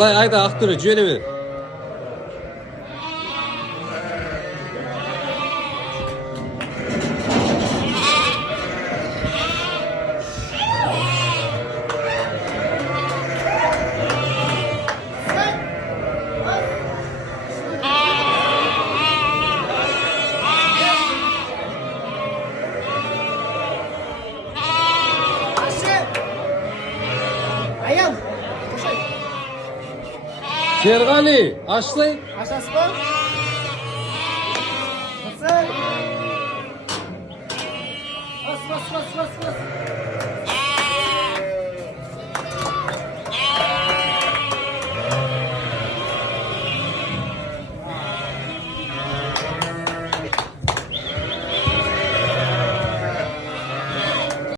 Lay ayda aktörü cüyene mi? Ayam. Shergali, açlayın. Aşağısı mı? Nasıl? Bas bas bas bas bas.